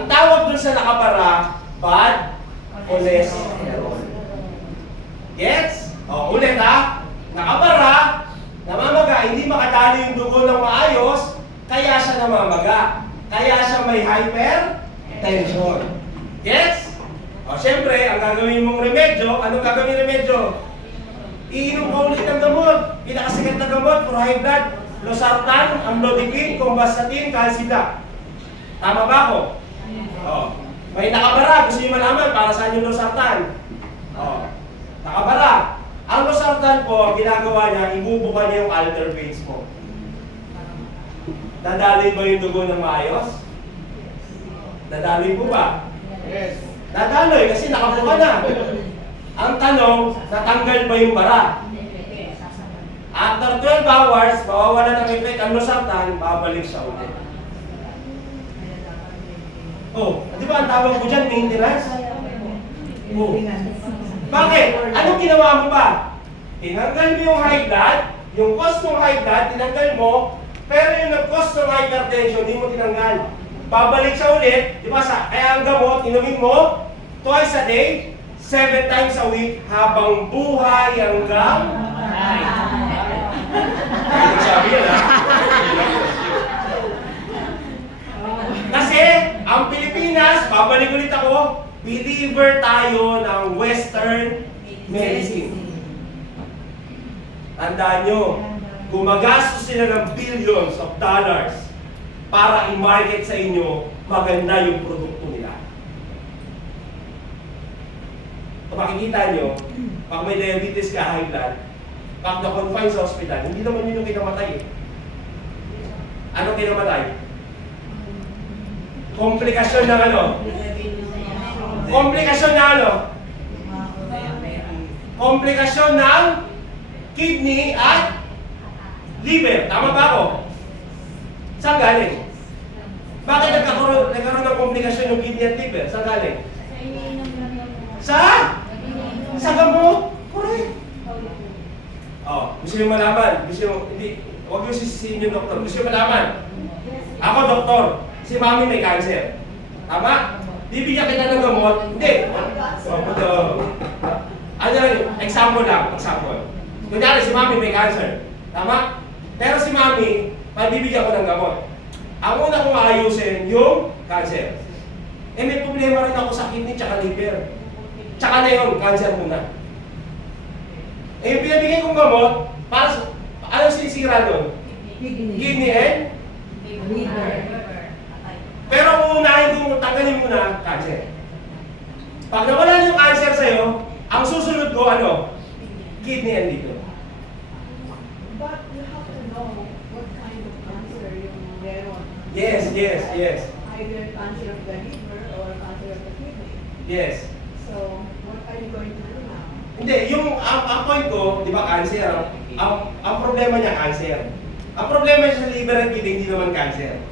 Ang tawag dun sa nakabara, bad cholesterol. Gets? O, ulit ha. Nakabara, namamaga, hindi makadali yung dugo ng maayos, kaya siya namamaga. Kaya siya may hypertension. Gets? O, syempre, ang gagawin mong remedyo, anong gagawin remedyo? Iinom ka ulit ng gamot. Pinakasikat na gamot for high blood, losartan, amlodipine, combastatin, calcida. Tama ba ako? O, may nakabara, gusto nyo malaman para saan yung losartan. O, nakabara. Ang losartan po, ang ginagawa niya, ibubuka niya yung altar veins mo. Dadaloy ba yung dugo ng maayos? Dadaloy po ba? Yes. Dadaloy kasi nakabuka na. Ang tanong, natanggal ba yung bara? After 12 hours, mawawala ng effect ang losartan, babalik siya ulit. Oh, di ba ang tawag ko dyan, maintenance? Oh. Bakit? Anong ginawa mo ba? Tinanggal mo yung high blood, yung cause ng high blood, tinanggal mo, pero yung nag-cause ng hypertension, hindi mo tinanggal. Babalik siya ulit, di ba? Kaya ang gamot, inumin mo, twice a day, 7 times a week, habang buhay hanggang... Ay, sabi yan ha? Kasi, ang Pilipinas, babalik ulit ako, believer tayo ng Western medicine. Tandaan nyo, gumagastos sila ng billions of dollars para i-market sa inyo maganda yung produkto nila. Kung makikita nyo, pag may diabetes ka, high blood, pag na-confine sa hospital, hindi naman yun yung kinamatay eh. Ano kinamatay? Komplikasyon ng ano? Komplikasyon na ano? Komplikasyon ng kidney at liver. Tama ba ako? Saan galing? Bakit nagkaroon ng komplikasyon yung kidney at liver? Saan galing? Sa gamot? Correct. Oh, gusto nyo malaman? Huwag nyo sisisihin yung doktor. Gusto nyo malaman? Ako doktor. Si mami may cancer. Tama? Bibigyan kita ng gamot? Hindi. Ano lang yun? Example lang. Example. Kunyari, si mami may cancer. Tama? Pero si mami, bibigyan ko ng gamot. Ang una kong ayusin, yung cancer. Eh may problema rin ako sa kidney tsaka liver. Tsaka na yun, cancer muna. Eh yung pinabigay kong gamot, para sa... Anong sinisira doon? Kidney and? Liver. Pero kung unahin kong tanggalin muna, cancer. Pag nawala na yung cancer sa'yo, ang susunod ko, ano? Kidney and liver. But you have to know what kind of cancer yung meron. Yes. Either cancer of the liver or cancer of the kidney. Yes. So, what are you going to do now? Hindi, ang point ko, di ba cancer, ang problema niya cancer. Ang problema niya sa liver at kidney, hindi naman cancer.